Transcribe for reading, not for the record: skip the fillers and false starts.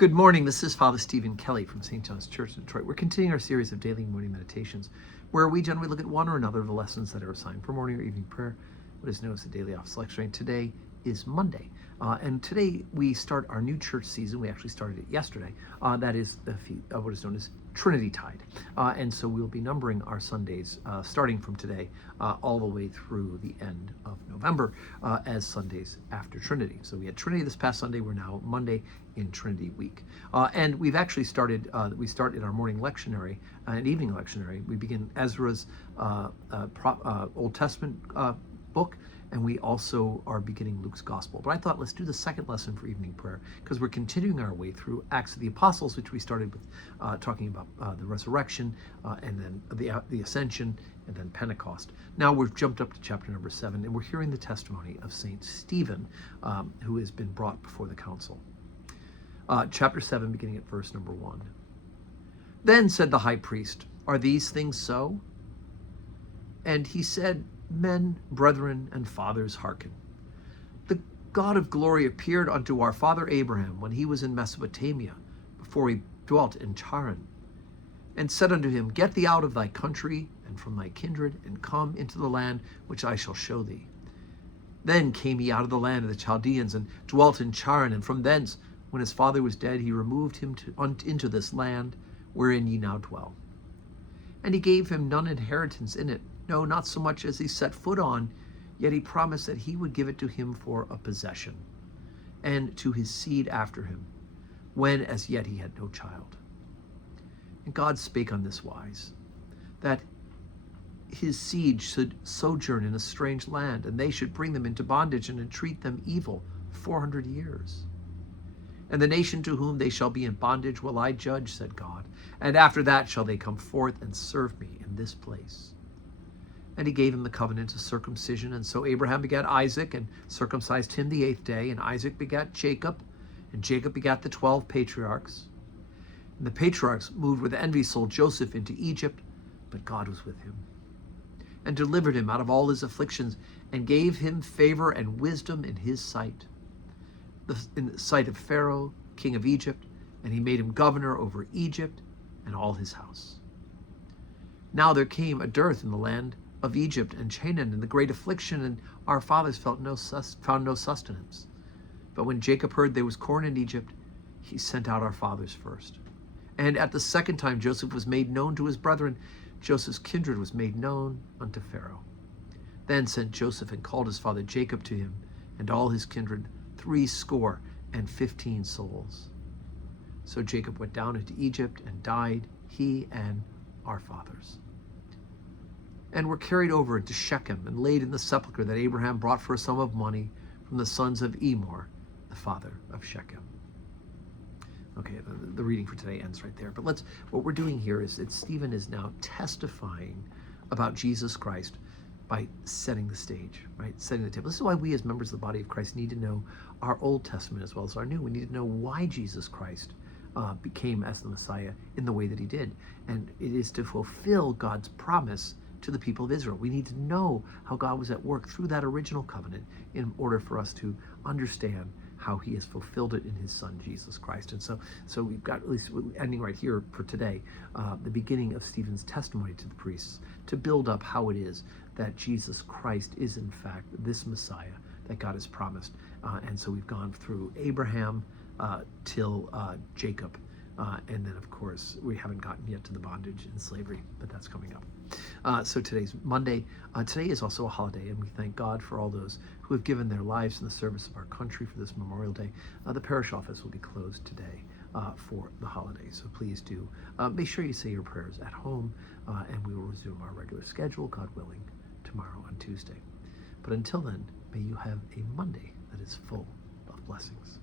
Good morning. This is Father Stephen Kelly from St. John's Church in Detroit. We're continuing our series of daily morning meditations, where we generally look at one or another of the lessons that are assigned for morning or evening prayer, what is known as the Daily Office Lectionary. Today is Monday, and today we start our new church season. We actually started it yesterday. That is what is known as Trinity Tide, and so we'll be numbering our Sundays starting from today all the way through the end of November as Sundays after Trinity. So we had Trinity this past Sunday. We're now Monday in Trinity Week, and we've actually started. We start in our morning lectionary and evening lectionary. We begin Ezra's Old Testament book, and we also are beginning Luke's Gospel. But I thought, let's do the second lesson for evening prayer, because we're continuing our way through Acts of the Apostles, which we started with talking about the resurrection, and then the ascension, and then Pentecost. Now we've jumped up to chapter number 7, and we're hearing the testimony of Saint Stephen, who has been brought before the council. Chapter 7, beginning at verse number 1. Then said the high priest, "Are these things so?" And he said, "Men, brethren, and fathers, hearken. The God of glory appeared unto our father Abraham when he was in Mesopotamia, before he dwelt in Charan, and said unto him, Get thee out of thy country and from thy kindred, and come into the land which I shall show thee. Then came he out of the land of the Chaldeans, and dwelt in Charan, and from thence, when his father was dead, he removed him into this land wherein ye now dwell. And he gave him none inheritance in it, no, not so much as he set foot on, yet he promised that he would give it to him for a possession, and to his seed after him, when as yet he had no child. And God spake on this wise, that his seed should sojourn in a strange land, and they should bring them into bondage, and entreat them evil 400 years. And the nation to whom they shall be in bondage will I judge, said God, and after that shall they come forth and serve me in this place. And he gave him the covenant of circumcision. And so Abraham begat Isaac, and circumcised him the 8th day. And Isaac begat Jacob, and Jacob begat the 12 patriarchs. And the patriarchs, moved with envy, sold Joseph into Egypt, but God was with him, and delivered him out of all his afflictions, and gave him favor and wisdom in his sight, in the sight of Pharaoh, king of Egypt, and he made him governor over Egypt and all his house. Now there came a dearth in the land of Egypt and Canaan, and the great affliction, and our fathers found no sustenance. But when Jacob heard there was corn in Egypt, he sent out our fathers first. And at the second time Joseph was made known to his brethren, Joseph's kindred was made known unto Pharaoh. Then sent Joseph and called his father Jacob to him, and all his kindred, 75 souls. So Jacob went down into Egypt and died, he and our fathers, and were carried over into Shechem, and laid in the sepulchre that Abraham brought for a sum of money from the sons of Emor, the father of Shechem. Okay, the reading for today ends right there. But what we're doing here is that Stephen is now testifying about Jesus Christ by setting the stage, right? Setting the table. This is why we as members of the body of Christ need to know our Old Testament as well as our New. We need to know why Jesus Christ became as the Messiah in the way that he did. And it is to fulfill God's promise to the people of Israel. We need to know how God was at work through that original covenant in order for us to understand how he has fulfilled it in his son, Jesus Christ. And so we've got, at least ending right here for today, the beginning of Stephen's testimony to the priests to build up how it is that Jesus Christ is in fact this Messiah that God has promised. And so we've gone through Abraham till Jacob. And then, of course, we haven't gotten yet to the bondage and slavery, but that's coming up. So today's Monday. Today is also a holiday, and we thank God for all those who have given their lives in the service of our country for this Memorial Day. The parish office will be closed today for the holiday, so please do make sure you say your prayers at home, and we will resume our regular schedule, God willing, tomorrow on Tuesday. But until then, may you have a Monday that is full of blessings.